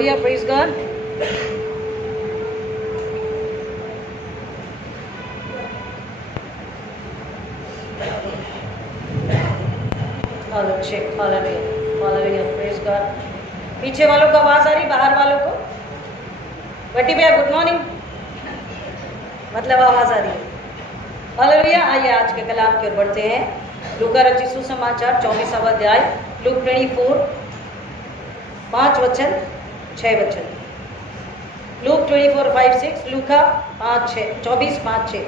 Hallelujah, praise God. Hallelujah, hallelujah, praise God. पीछे वालों को आवाज आ रही, बाहर वालों को? बटी भैया गुड मॉर्निंग, मतलब आवाज आ रही है। हालेलुया। आइए आज के कलाम की ओर बढ़ते हैं। लूका रचित सुसमाचार 24वां अध्याय, लूक 24, 5 वचन 6 वचन। लूक 24, 5, 6, लूका 5, 6, 24, 5, 6।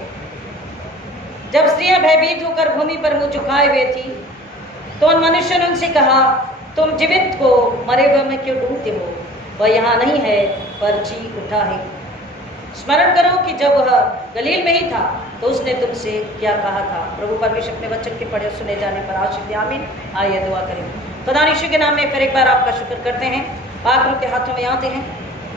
जब स्त्रियां भयभीत होकर भूमि पर मुंह झुकाए हुए थी तो उन मनुष्यों ने उनसे कहा, तुम जीवित को मरे हुए में क्यों ढूंढते हो? वह यहाँ नहीं है पर जी उठा है। स्मरण करो कि जब वह गलील में ही था तो उसने तुमसे क्या कहा था। प्रभु परमेश्वर अपने वचन के पढ़े सुने जाने पर आशीष दे, आमीन। आइए दुआ करें। खुदा यीशु के नाम में फिर एक बार आपका शुक्र करते हैं। आखिरों के हाथों में आते हैं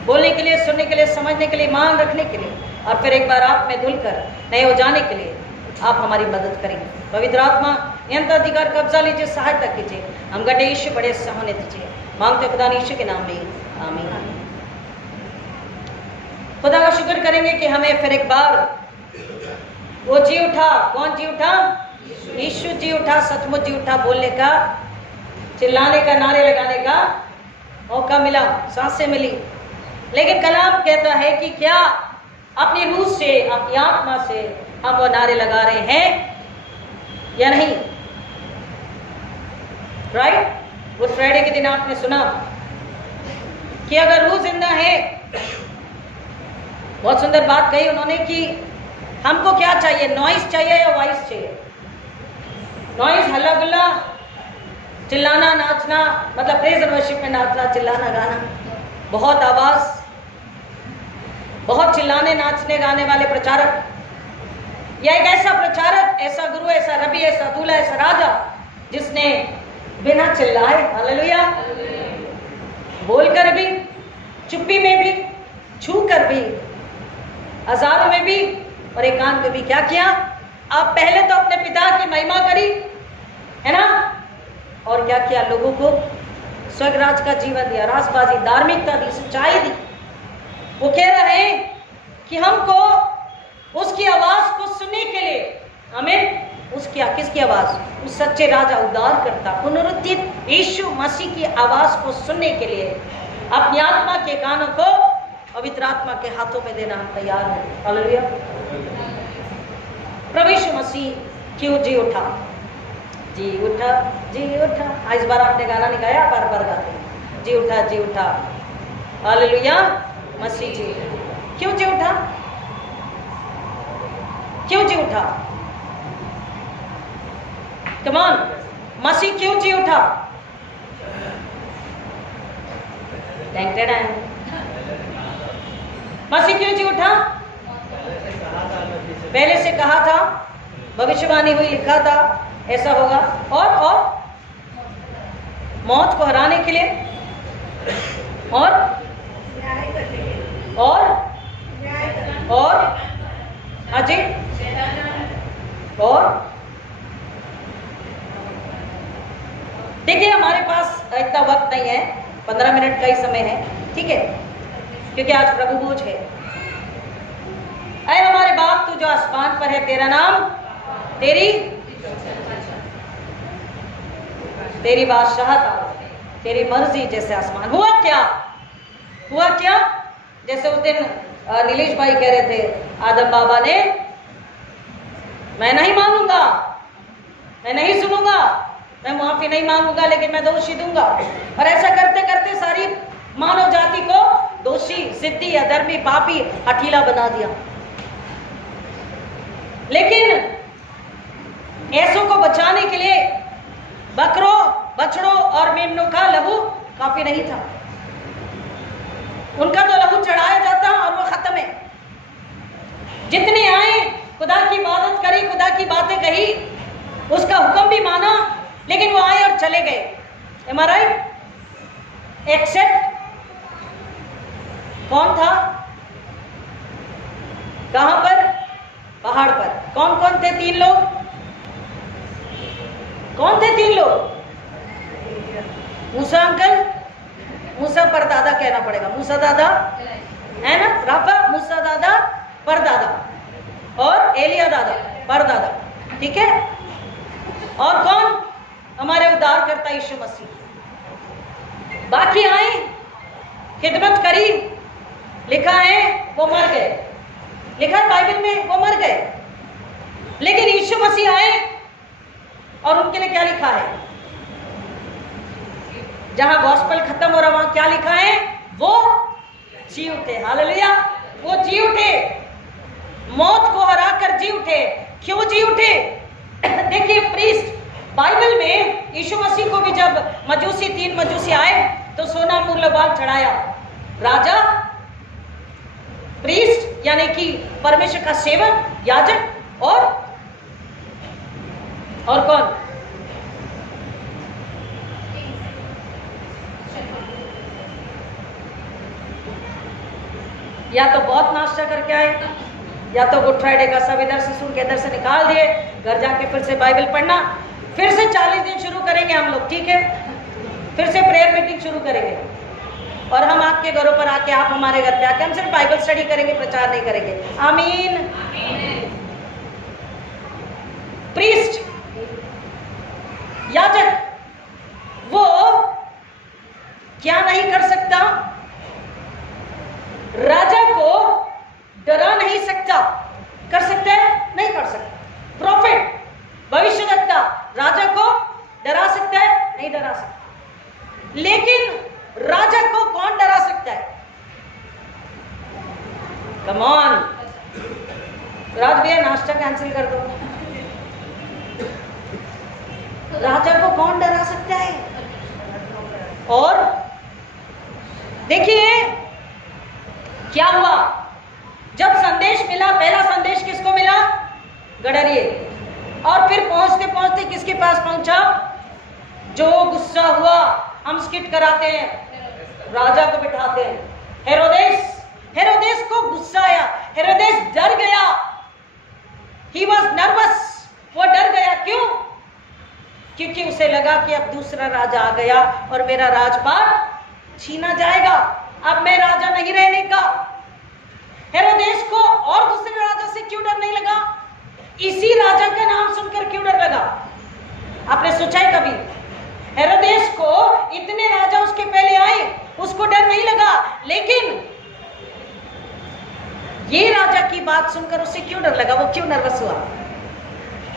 बोलने के लिए, सुनने के लिए, समझने के लिए, मान रखने के लिए, और फिर एक बार आप में धुलकर नए हो जाने के लिए आप हमारी मदद करेंगे। पवित्र आत्मा नियंत्रण अधिकार कब्जा लीजिए, सहायता कीजिए, हम गड्ढे यीशु बड़े से होने दीजिए, मांगते खुदा यीशु के नाम में, आमीन। खुदा का शुक्र करेंगे कि हमें फिर एक बार वो जी उठा। कौन जी उठा? यीशु जी उठा, सचमुच जी उठा बोलने का, चिल्लाने का, नारे लगाने का मौका मिला, सांसें मिली। लेकिन कलाम कहता है कि क्या अपनी रूह से, अपनी आत्मा से हम वो नारे लगा रहे हैं या नहीं? राइट? गुड फ्राइडे के दिन आपने सुना कि अगर रूह जिंदा है, बहुत सुंदर बात कही उन्होंने कि हमको क्या चाहिए, नॉइस चाहिए या वॉइस चाहिए? नॉइस, हल्ला गुल्ला, चिल्लाना, नाचना, मतलब प्रेज एंड वर्शिप में नाचना, चिल्लाना, गाना, बहुत आवाज, बहुत चिल्लाने, नाचने, गाने वाले प्रचारक, या एक ऐसा प्रचारक, ऐसा गुरु, ऐसा रबी, ऐसा दूल्हा, ऐसा राजा जिसने बिना चिल्लाए, हालेलुया, बोलकर भी, चुप्पी में भी, छू कर भी, हजारों में भी और एकांत में भी क्या किया? आप पहले तो अपने पिता की महिमा करी, है ना? और क्या किया? लोगों को स्वर्गराज का जीवन दिया, रासबाजी, धार्मिकता दी, सच्चाई दी। वो कह रहे हैं कि हमको उसकी आवाज को सुनने के लिए, हमें उसकी, किसकी आवाज? उस सच्चे राजा, उद्धार करता, पुनरुत्थित यीशु मसीह की आवाज को सुनने के लिए अपनी आत्मा के कानों को पवित्र आत्मा के हाथों में देना हम तैयार हैं। हालेलुया। प्रभु यीशु मसीह क्यों जी उठा? जी उठा, जी उठा। इस बार आपने गाना नहीं गाया, बार बार गाते हैं, जी उठा, जी उठा। हालेलुया। मसीह जी क्यों जी उठा? क्यों जी उठा? कम ऑन, मसीह क्यों जी उठा? मसीह क्यों जी उठा? पहले से कहा था, भविष्यवाणी हुई, लिखा था ऐसा होगा, और मौत को हराने के लिए, और अजय, और देखिए हमारे पास इतना वक्त नहीं है, 15 मिनट का ही समय है, ठीक है, क्योंकि आज प्रभु भोज है। अरे हमारे बाप, तू जो आसमान पर है, तेरा नाम, तेरी बादशाहत, तेरी मर्जी जैसे आसमान। हुआ क्या? हुआ क्या? जैसे उस दिन नीलेश भाई कह रहे थे, आदम बाबा ने, मैं नहीं मानूंगा, मैं नहीं सुनूंगा, मैं माफी नहीं मांगूंगा, लेकिन मैं दोषी दूंगा। और ऐसा करते करते सारी मानव जाति को दोषी, सिद्धि, अधर्मी, पापी, हठीला बना दिया। लेकिन ऐसों को बचाने के लिए बकरों, बछड़ों और मेमनों का लहू काफी नहीं था। उनका तो लहू चढ़ाया जाता और वो खत्म है। जितने आए, खुदा की इबादत करी, खुदा की बातें कही, उसका हुक्म भी माना, लेकिन वो आए और चले गए। Am I right? एक्सेप्ट कौन था? कहां पर? पहाड़ पर। कौन कौन थे? 3 लोग। कौन थे 3 लोग? मूसा अंकल, मूसा परदादा कहना पड़ेगा, मूसा दादा है ना, राफा मूसा दादा परदादा और एलिया दादा परदादा, ठीक है। और कौन? हमारे उद्धारकर्ता यीशु मसीह। बाकी आए, खिदमत करी, लिखा है वो मर गए, लिखा है बाइबल में वो मर गए, लेकिन यीशु मसीह आए और उनके लिए क्या लिखा है? जहां गॉस्पेल खत्म हो रहा वहां क्या लिखा है? वो जी उठे। हालेलुया, वो जी उठे, मौत को हराकर जी उठे। क्यों जी उठे? देखिए प्रीस्ट, बाइबल में यीशु मसीह को भी जब मजूसी 3 मजूसी आए तो सोना मूल्यवान चढ़ाया। राजा, प्रीस्ट यानी कि परमेश्वर का सेवक, याजक और कौन? या तो बहुत नाश्ता करके आए, या तो गुड फ्राइडे का सब इधर से सुन के इधर से निकाल दिए, घर जाके फिर से बाइबल पढ़ना, फिर से 40 दिन शुरू करेंगे हम लोग, ठीक है। फिर से प्रेयर मीटिंग शुरू करेंगे और हम आपके घरों पर आके, आप हमारे घर पे आके, हम सिर्फ बाइबल स्टडी करेंगे, प्रचार नहीं करेंगे। आमीन। प्रीस्ट, याजक, वो क्या नहीं कर सकता? राजा को डरा नहीं सकता। कर सकता है? नहीं कर सकता। प्रॉफिट, भविष्यवक्ता, राजा को डरा सकता है? नहीं डरा सकता। लेकिन राजा को कौन डरा सकता है? कम ऑन राज भैया, नाश्ता कैंसिल कर दो। राजा को कौन डरा सकता है? और देखिए क्या हुआ जब संदेश मिला। पहला संदेश किसको मिला? गडरिए। और फिर पहुंचते पहुंचते किसके पास पहुंचा? जो गुस्सा हुआ, हम स्किट कराते हैं, राजा को बिठाते हैं। हेरोदेस, हेरोदेस को गुस्सा आया, हेरोदेस डर गया। ही वॉज नर्वस, वो डर गया। क्यों? क्योंकि उसे लगा कि अब दूसरा राजा आ गया और मेरा राजपाट छीना जाएगा, अब मैं राजा नहीं रहने का। हेरोदेस को और दूसरे राजा से क्यों डर नहीं लगा? इसी राजा का नाम सुनकर क्यों डर लगा? आपने सोचा है कभी? हेरोदेस को इतने राजा उसके पहले आए, उसको डर नहीं लगा, लेकिन ये राजा की बात सुनकर उसे क्यों डर लगा? वो क्यों नर्वस हुआ?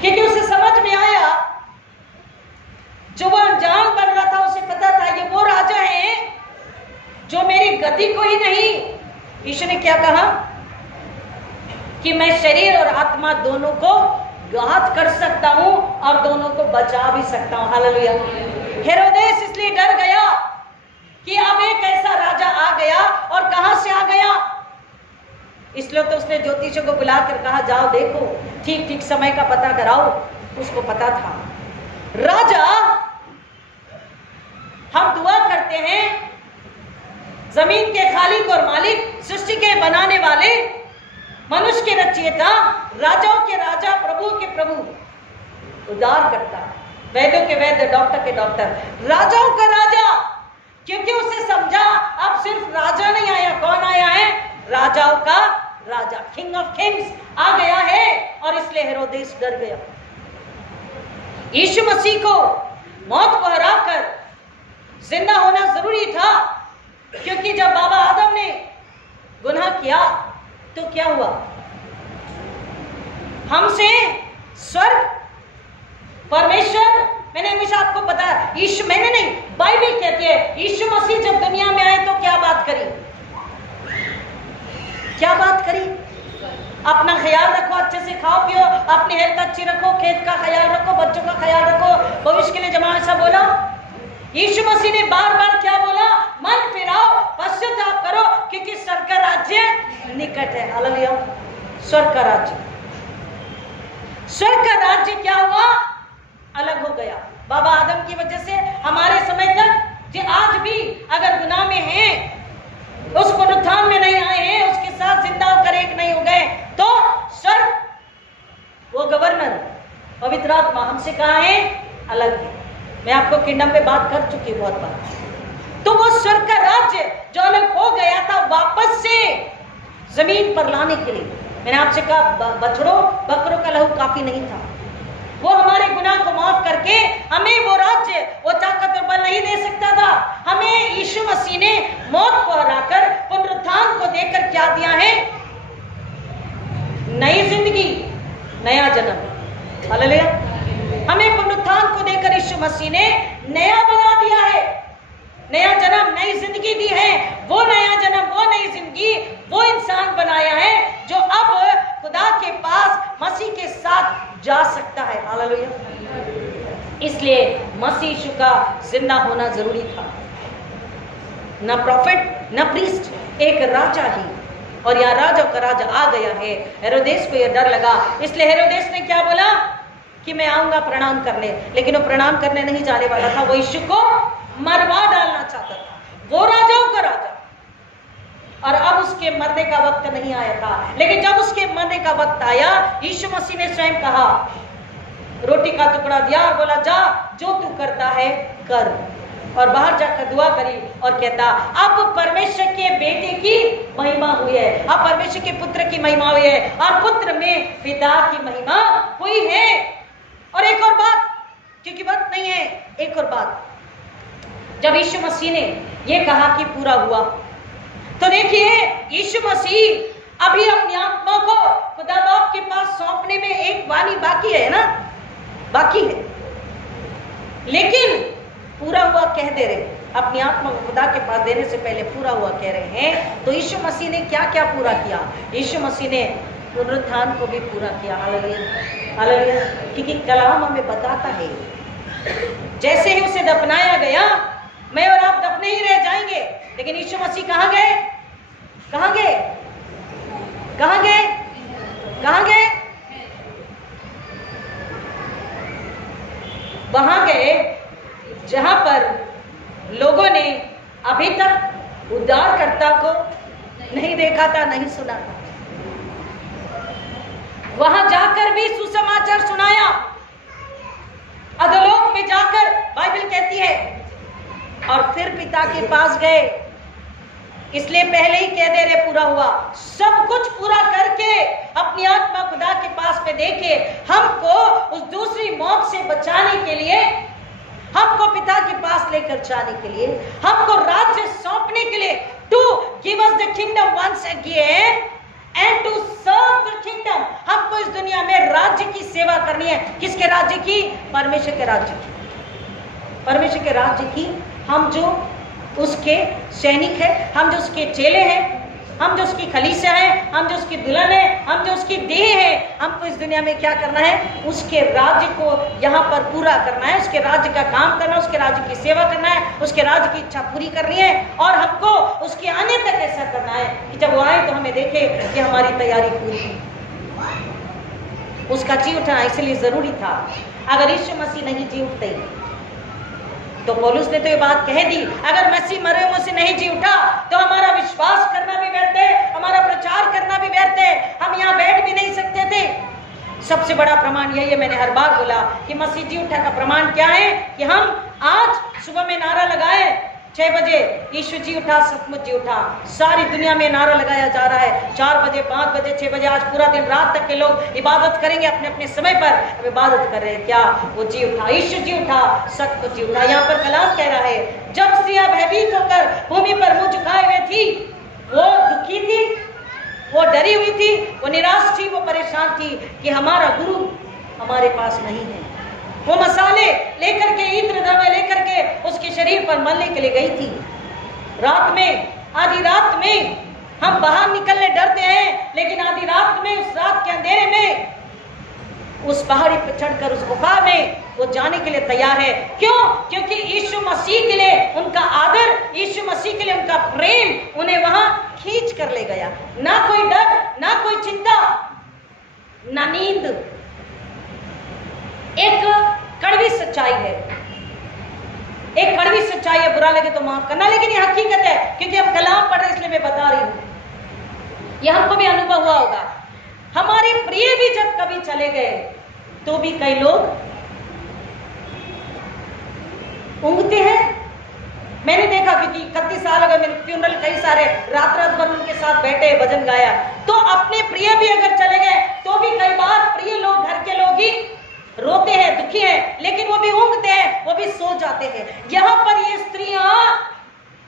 क्योंकि उसे समझ में आया, जो वो अनजान बन रहा था, उसे पता था ये वो राजा है जो मेरी गति को ही नहीं। यीशु ने क्या कहा? कि मैं शरीर और आत्मा दोनों को घात कर सकता हूं और दोनों को बचा भी सकता हूं। हालेलुया। हेरोदेस इसलिए डर गया कि अब एक ऐसा राजा आ गया, और कहां से आ गया? इसलिए तो उसने ज्योतिषियों को बुलाकर कहा, जाओ देखो, ठीक ठीक समय का पता कराओ। उसको पता था राजा। हम दुआ करते हैं, जमीन के खालिक और मालिक, सृष्टि के बनाने वाले, मनुष्य के रचयिता, राजाओं के राजा, प्रभु के प्रभु, उद्धार करता, वैद्यों के वैद्य, डॉक्टर के डॉक्टर, राजाओं का राजा। क्योंकि उसे समझा अब सिर्फ राजा नहीं आया, कौन आया है? राजाओं का राजा, किंग ऑफ किंग्स आ गया है। और इसलिए हेरोदेस डर गया। यीशु मसीह को मौत को हराकर जिंदा होना जरूरी था, क्योंकि जब बाबा आदम ने गुनाह किया तो क्या हुआ? हमसे स्वर्ग, परमेश्वर, मैंने हमेशा आपको बताया, यीशु, मैंने नहीं, बाइबल कहती है, यीशु मसीह जब दुनिया में आए तो क्या बात करी? क्या बात करी? अपना ख्याल रखो, अच्छे से खाओ पियो, अपनी हेल्थ अच्छी रखो, खेत का ख्याल रखो, बच्चों का ख्याल रखो, भविष्य के लिए जमा। ऐसा बोला यीशु मसीह ने बार बार। क्या बोला? मन फिराओ, पश्चाताप करो, क्योंकि स्वर्ग का राज्य निकट है। हालेलुया। स्वर्ग का राज्य, स्वर्ग का राज्य क्या हुआ? अलग हो गया। बाबा आदम की वजह से हमारे समय तक, जो आज भी अगर गुनाह में हैं, उस पुनरुत्थान में नहीं आए हैं, उसके साथ जिंदा होकर एक नहीं हो गए, तो स्वर्ग, वो गवर्नर, पवित्र आत्मा हमसे कहा है? अलग है। मैं आपको किंगडम पे बात कर चुकी हूं बहुत बार। तो वो स्वर्ग का राज्य जो अलग हो गया था वापस से जमीन पर लाने के लिए, मैंने आपसे कहा बछड़ों बकरों का लहू काफी नहीं था, वो हमारे गुनाह को माफ करके हमें वो राज्य, वो ताकत और बल नहीं दे सकता था। हमें यीशु मसीह ने मौत को हराकर पुनरुत्थान को देकर क्या दिया है? नई जिंदगी, नया जन्म। हालेलुया। हमें पुनरुत्थान को देकर यीशु मसीह ने नया बना दिया है, नया जन्म, नई जिंदगी दी है। वो नया जन्म, वो नई जिंदगी, वो इंसान बनाया है जो अब खुदा के पास मसीह के साथ जा सकता है। हालेलुया। इसलिए मसीह यीशु का जिंदा होना जरूरी था। न प्रॉफिट न प्रीस्ट, एक राजा ही, और यहाँ राजा का राजा आ गया है। हेरोदेस को यह डर लगा, इसलिए हेरोदेस ने क्या बोला कि मैं आऊंगा प्रणाम करने, लेकिन वो प्रणाम करने नहीं जाने वाला था, वो यीशु को मरवा डालना चाहता था। वो राजाओं का राजा, और अब उसके मरने का वक्त नहीं आया था। लेकिन जब उसके मरने का वक्त आया, यीशु मसीह ने स्वयं कहा, रोटी का टुकड़ा दिया और बोला जा जो तू करता है कर, और बाहर जाकर दुआ करी और कहता अब परमेश्वर के बेटे की महिमा हुई है, अब परमेश्वर के पुत्र की महिमा हुई है, और पुत्र में पिता की महिमा हुई है। और एक और बात, क्योंकि बात नहीं है, एक और बात, जब यीशु मसीह ने यह कहा कि पूरा हुआ, तो देखिए यीशु मसीह अभी अपनी आत्मा को खुदा बाप के पास सौंपने में एक वाणी बाकी है ना, बाकी है, लेकिन पूरा हुआ कह दे रहे, अपनी आत्मा को खुदा के पास देने से पहले पूरा हुआ कह रहे हैं। तो यीशु मसीह ने क्या क्या पूरा किया? यीशु मसीह ने पुनरुत्थान को भी पूरा किया। Hallelujah, hallelujah. क्योंकि कलाम हमें बताता है जैसे ही उसे दफनाया गया, मैं और आप दफने ही रह जाएंगे, लेकिन यीशु मसीह कहाँ गए? कहाँ गए? कहाँ गए? कहाँ गए? वहां गए जहां पर लोगों ने अभी तक उद्धारकर्ता को नहीं देखा था, नहीं सुना था। वहां जाकर भी सुसमाचार सुनाया, अधोलोक में जाकर बाइबल कहती है, और फिर पिता के पास गए। इसलिए पहले ही कह दे रहे पूरा हुआ, सब कुछ पूरा करके अपनी आत्मा खुदा के पास में देखे, हमको उस दूसरी मौत से बचाने के लिए, हमको पिता के पास लेकर जाने के लिए, हमको राज्य सौंपने के लिए, to give us the kingdom once again and to serve the kingdom. हमको इस दुनिया में राज्य की सेवा करनी है। किसके राज्य की? परमेश्वर के राज्य की, परमेश्वर के राज्य की। हम जो उसके सैनिक हैं, हम जो उसके चेले हैं, हम जो उसकी खलीसिया हैं, हम जो उसकी दुल्हन है, हम जो उसकी देह है, हमको इस दुनिया में क्या करना है? उसके राज्य को यहाँ पर पूरा करना है, उसके राज्य का काम करना है, उसके राज्य की सेवा करना है, उसके राज्य की इच्छा पूरी करनी है, और हमको उसके आने तक ऐसा करना है कि जब वो आए तो हमें देखे कि हमारी तैयारी पूरी है। उसका जी उठना इसलिए जरूरी था। अगर यीशु मसीह नहीं जी उठते, तो पौलुस ने तो ये बात कह दी, अगर मसीह मरे हुए से नहीं जी उठा तो हमारा विश्वास करना भी व्यर्थ है, हमारा प्रचार करना भी व्यर्थ है, हम यहाँ बैठ भी नहीं सकते थे। सबसे बड़ा प्रमाण यही है, मैंने हर बार बोला कि मसीह जी उठा का प्रमाण क्या है? कि हम आज सुबह में नारा लगाए 6 बजे यीशु जी उठा, सचमुच जी उठा। सारी दुनिया में नारा लगाया जा रहा है 4 बजे, 5 बजे, 6 बजे, आज पूरा दिन रात तक के लोग इबादत करेंगे अपने अपने समय पर। अब इबादत कर रहे हैं क्या? वो जी उठा, यीशु जी उठा, सचमुच जी उठा। यहाँ पर कलाम कह रहा है, जब स्त्रियां भयभीत होकर भूमि पर मुंह झुकाए हुए थी, वो दुखी थी, वो डरी हुई थी, वो निराश थी, वो परेशान थी कि हमारा गुरु हमारे पास नहीं है। वो मसाले लेकर के, इत्र द्रव्य लेकर के उसके शरीर पर मलने के लिए गई थी। रात में, आधी रात में हम बाहर निकलने डरते हैं, लेकिन आधी रात में, उस रात के अंधेरे में, उस पहाड़ी पर चढ़कर उस गुफा में वो जाने के लिए तैयार है। क्यों? क्योंकि यीशु मसीह के लिए उनका आदर, यीशु मसीह के लिए उनका प्रेम उन्हें वहां खींच कर ले गया। ना कोई डर, ना कोई चिंता, ना नींद। एक कड़वी सच्चाई है, एक कड़वी सच्चाई है, बुरा लगे तो माफ करना, लेकिन ये हकीकत है, क्योंकि हम कलाम पढ़ रहे इसलिए मैं बता रही हूं। यह हमको भी अनुभव हुआ होगा। हमारे प्रिय भी जब कभी चले गए तो भी कई लोग ऊँघते हैं। मैंने देखा, क्योंकि साल हो गए मेरे फ्यूनरल, कई सारे रात रात भर उनके साथ बैठे भजन गाया। तो अपने प्रिय भी अगर चले गए तो भी कई बार प्रिय लोग, घर के लोग ही रोते हैं, दुखी हैं, लेकिन वो भी ऊँघते हैं, वो भी सो जाते हैं। यहाँ पर ये स्त्रियां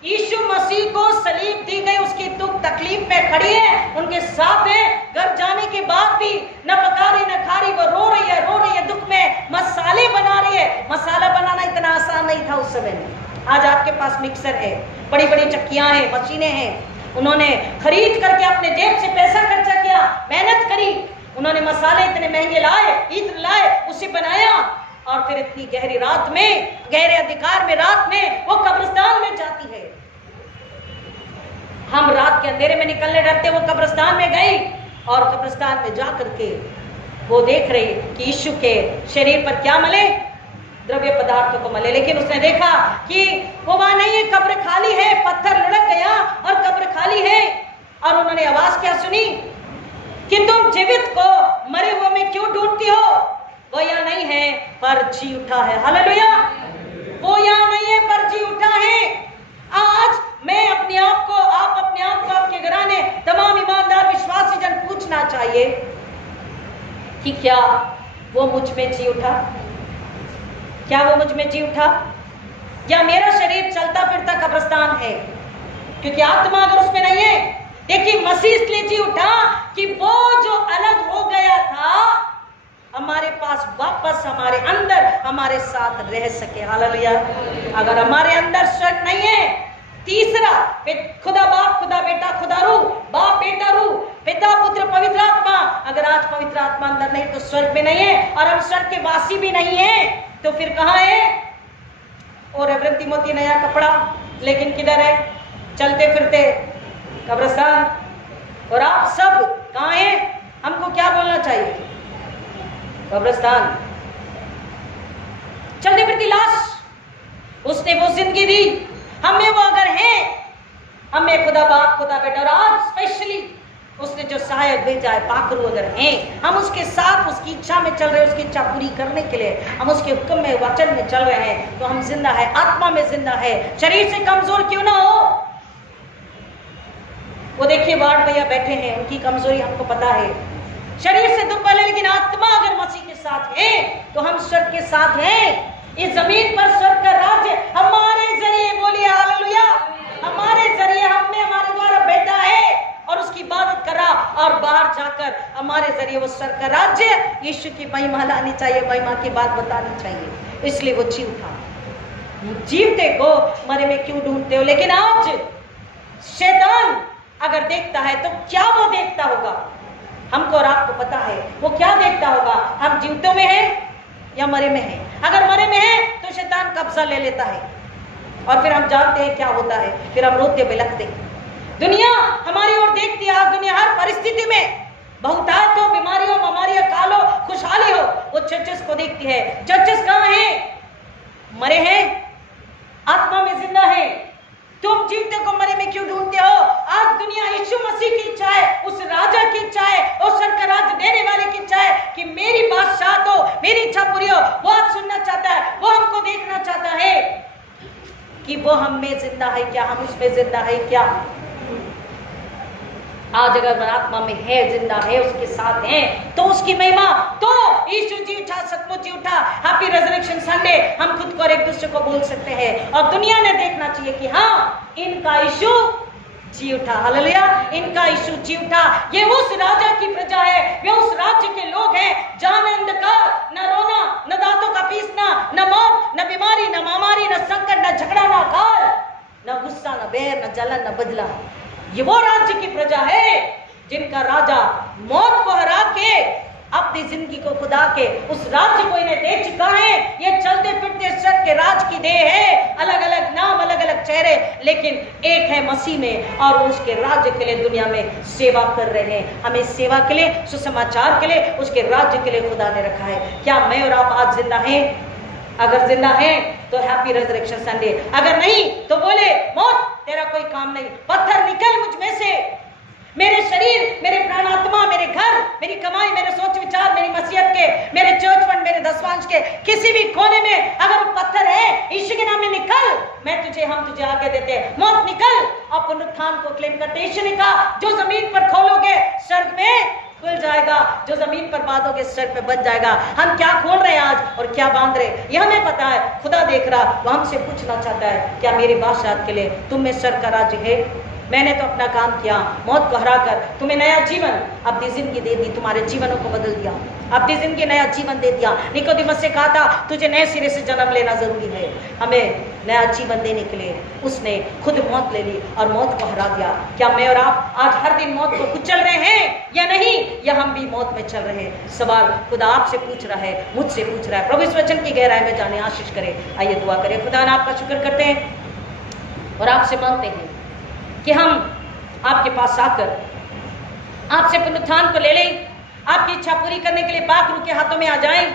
यीशु मसीह को सलीब दी गई उसकी दुख तकलीफ में खड़ी है, उनके साथ है। घर जाने के बाद भी न पका रही न खा रही, वो रो रही है दुख में, मसाले बना रही है। मसाला बनाना इतना आसान नहीं था उस समय में। आज आपके पास मिक्सर है, बड़ी बड़ी चक्कियां हैं, मशीनें हैं। उन्होंने खरीद करके अपने जेब से पैसा खर्चा किया, मेहनत करी, उन्होंने मसाले इतने महंगे लाए, इत्र लाए, उसे बनाया, और फिर इतनी गहरी रात में, गहरे अंधकार में, रात में वो कब्रिस्तान में जाती है। हम रात के अंधेरे में निकलने डरते, वो कब्रिस्तान में गई और कब्रिस्तान में जा करके वो देख रही कि यीशु के शरीर पर क्या मले, द्रव्य पदार्थों को मले। लेकिन उसने देखा कि वो वहां नहीं है, कब्र खाली है, पत्थर लुढ़क गया और कब्र खाली है। और उन्होंने आवाज क्या सुनी कि तुम जीवित को मरे हुए में क्यों ढूंढती हो? वो यहाँ नहीं है पर जी उठा है। हालेलुया। वो यहाँ नहीं है पर जी उठा है। आज मैं अपने आप को, आप अपने आप को, आपके घराने, तमाम ईमानदार विश्वासी जन पूछना चाहिए कि क्या वो मुझ में जी उठा? क्या वो मुझ में जी उठा? या मेरा शरीर चलता फिरता कब्रिस्तान है? क्योंकि आत्मा अगर उसमें नहीं है, देखिए मसीह इसलिए जी उठा कि वो जो अलग हो गया था हमारे पास वापस, हमारे अंदर, हमारे साथ रह सके। हालेलुया। अगर हमारे अंदर स्वर्ग नहीं है, तीसरा खुदा बाप, खुदा बेटा, खुदा रूह, बाप बेटा रूह, पिता पुत्र पवित्र आत्मा, अगर आज पवित्र आत्मा अंदर नहीं तो स्वर्ग में नहीं है, और हम स्वर्ग के वासी भी नहीं है, तो फिर कहाँ है? और रेवरेंड तिमोथी नया कपड़ा, लेकिन किधर है? चलते फिरते कब्रिस्तान। और आप सब कहाँ हैं? हमको क्या बोलना चाहिए? कब्रिस्तान। चलते फिरती लाश। उसने वो जिंदगी दी, हमें वो अगर है, हमें खुदा बाप, खुदा बेटा, और आज स्पेशली उसने जो सहायक भेजा है, पाखरू अगर हैं, हम उसके साथ उसकी इच्छा में चल रहे हैं, उसकी इच्छा पूरी करने के लिए हम उसके हुक्म में, वचन में चल रहे हैं, तो हम जिंदा है, आत्मा में जिंदा है, शरीर से कमजोर क्यों ना हो। वो देखिए वार्ड भैया बैठे हैं, उनकी कमजोरी हमको पता है, शरीर से दुर्बल है, लेकिन आत्मा अगर मसीह के साथ है तो हम स्वर्ग के साथ हैं। इस जमीन पर स्वर्ग का राज्य हमारे जरिए, बोलिए हालेलुया, हमारे जरिए, हम में, हमारे द्वारा बैठा है और उसकी इबादत करा, और बाहर जाकर हमारे जरिए वो स्वर्ग का राज्य, यीशु की महिमा लानी चाहिए, महिमा की बात बतानी चाहिए। इसलिए वो जी उठा। जीवते को मरे में क्यों ढूंढते हो? लेकिन आज शैतान अगर देखता है तो क्या वो देखता होगा? हमको और आपको पता है वो क्या देखता होगा। हम जीवतों में हैं या मरे में हैं? अगर मरे में हैं तो शैतान कब्जा ले लेता है, और फिर हम जानते हैं क्या होता है, फिर हम रोते बिलखते। दुनिया हमारी ओर देखती है, आज दुनिया हर परिस्थिति में, बहुतायत हो, बीमारी हो, महामारी, काल हो, खुशहाली हो, वो चर्चेस को देखती है। चर्चेस कहाँ हैं? मरे हैं, आत्मा में जिंदा है। तुम जीवते को मरे में क्यों ढूंढते हो? आज दुनिया यीशु मसीह की इच्छा है, उस राजा की इच्छा है, उस स्वर्ग का राज्य देने वाले की इच्छा है कि मेरी बादशाह हो, मेरी इच्छा पूरी हो। वो आज सुनना चाहता है, वो हमको देखना चाहता है कि वो हम में जिंदा है क्या, हम उसमें जिंदा है क्या। आज अगर आत्मा में है, जिंदा है, उसके साथ है, तो उसकी महिमा, तो यीशु जी उठा, सचमुच जी उठा, हैप्पी रेजरेक्शन संडे हम खुद को और एक दूसरे को बोल सकते हैं, और दुनिया ने देखना चाहिए कि हाँ, इनका यीशु जी उठा। हालेलुया। इनका यीशु जी उठा। ये उस राजा की प्रजा है, वे उस राज्य के लोग हैं जहां न अंधकार, न रोना, न दांतों का पीसना, न मौत, न बीमारी, न महामारी, न संकट, न झगड़ा, न काल, न गुस्सा, न बैर, न जलन, न बदला। ये वो राज्य की प्रजा है जिनका राजा मौत को हरा के अपनी जिंदगी को खुदा के उस राज्य को इन्हें दे चुका है। ये चलते फिरते स्वर्ग के राज की देह है, अलग अलग नाम, अलग अलग चेहरे, लेकिन एक है मसीह में, और उसके राज्य के लिए दुनिया में सेवा कर रहे हैं। हमें सेवा के लिए, सुसमाचार के लिए, उसके राज्य के लिए खुदा ने रखा है। क्या मैं और आप आज जिंदा हैं? अगर जिंदा हैं तो हैप्पी रेजरेक्शन संडे, अगर नहीं तो बोले मौत तेरा कोई काम नहीं, पत्थर निकल मुझ में से। मेरे शरीर, मेरे प्राणात्मा, मेरे घर, मेरी कमाई, मेरे सोच विचार, मेरी मसीहत के, मेरे चर्च फंड, मेरे दसवांश के किसी भी कोने में अगर वो पत्थर है, यीशु के नाम में निकल। हम तुझे आगे देते हैं, मौत निकल। और पुनरुत्थान को क्लेम करते। यीशु ने कहा जो जमीन पर खोलोगे स्वर्ग में खुल जाएगा, जो जमीन पर बांधोगे स्वर्ग पे बच जाएगा। हम क्या खोल रहे हैं आज और क्या बांध रहे, ये हमें पता है। खुदा देख रहा, वो हमसे पूछना चाहता है क्या मेरी बादशाहत के लिए तुम में स्वर्ग का राज्य है? मैंने तो अपना काम किया, मौत को हराकर तुम्हें नया जीवन, अपनी जिंदगी दे दी, तुम्हारे जीवनों को बदल दिया, अपनी जिंदगी नया जीवन दे दिया। निकोदेमस से कहा था तुझे नए सिरे से जन्म लेना जरूरी है। हमें नया जीवन देने के लिए उसने खुद मौत ले ली और मौत को हरा दिया। क्या मैं और आप आज हर दिन मौत को कुचल रहे हैं या नहीं, या हम भी मौत में चल रहे हैं? सवाल खुदा आपसे पूछ रहा है, मुझसे पूछ रहा है। प्रभु इस वचन की गहराई में जाने आशीष करे। आइए दुआ करें। खुदा ने आपका शुक्र करते हैं और आपसे मांगते हैं कि हम आपके पास आकर आपसे पुनरुत्थान को ले लें, आपकी इच्छा पूरी करने के लिए पाक रूह के हाथों में आ जाएं,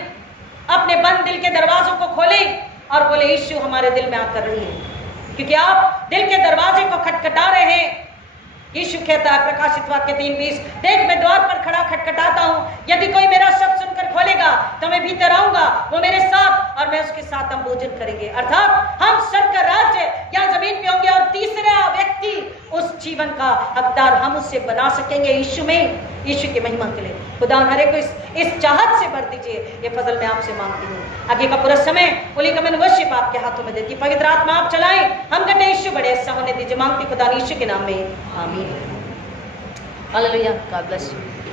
अपने बंद दिल के दरवाजों को खोलें और बोले यीशु हमारे दिल में आकर रहिए, क्योंकि आप दिल के दरवाजे को खटखटा रहे हैं। यीशु कहता है प्रकाशित वाक्य 3:20, देख मैं द्वार पर खड़ा खटखटाता हूँ, यदि कोई मेरा शब्द सुनकर खोलेगा तो मैं भीतर आऊंगा, वो मेरे साथ और मैं उसके साथ हम भोजन करेंगे। अर्थात हम स्वर्ग का राज्य यहाँ जमीन पे होंगे और तीसरा व्यक्ति उस जीवन का हकदार हम उससे बना सकेंगे यीशु में, यीशु की महिमा के लिए। खुदा हर एक को इस चाहत से भर दीजिए। ये फजल मैं आपसे मांगती हूँ। आगे का पूरा समय होली का मैंने वर्शिप आपके हाथों में देती। पवित्र आत्मा आप चलाएं, हम कहते हैं यीशु बड़े ऐसा होने दीजिए। मांगती खुदा यीशु के नाम में, आमीन। हालेलुया। God bless you.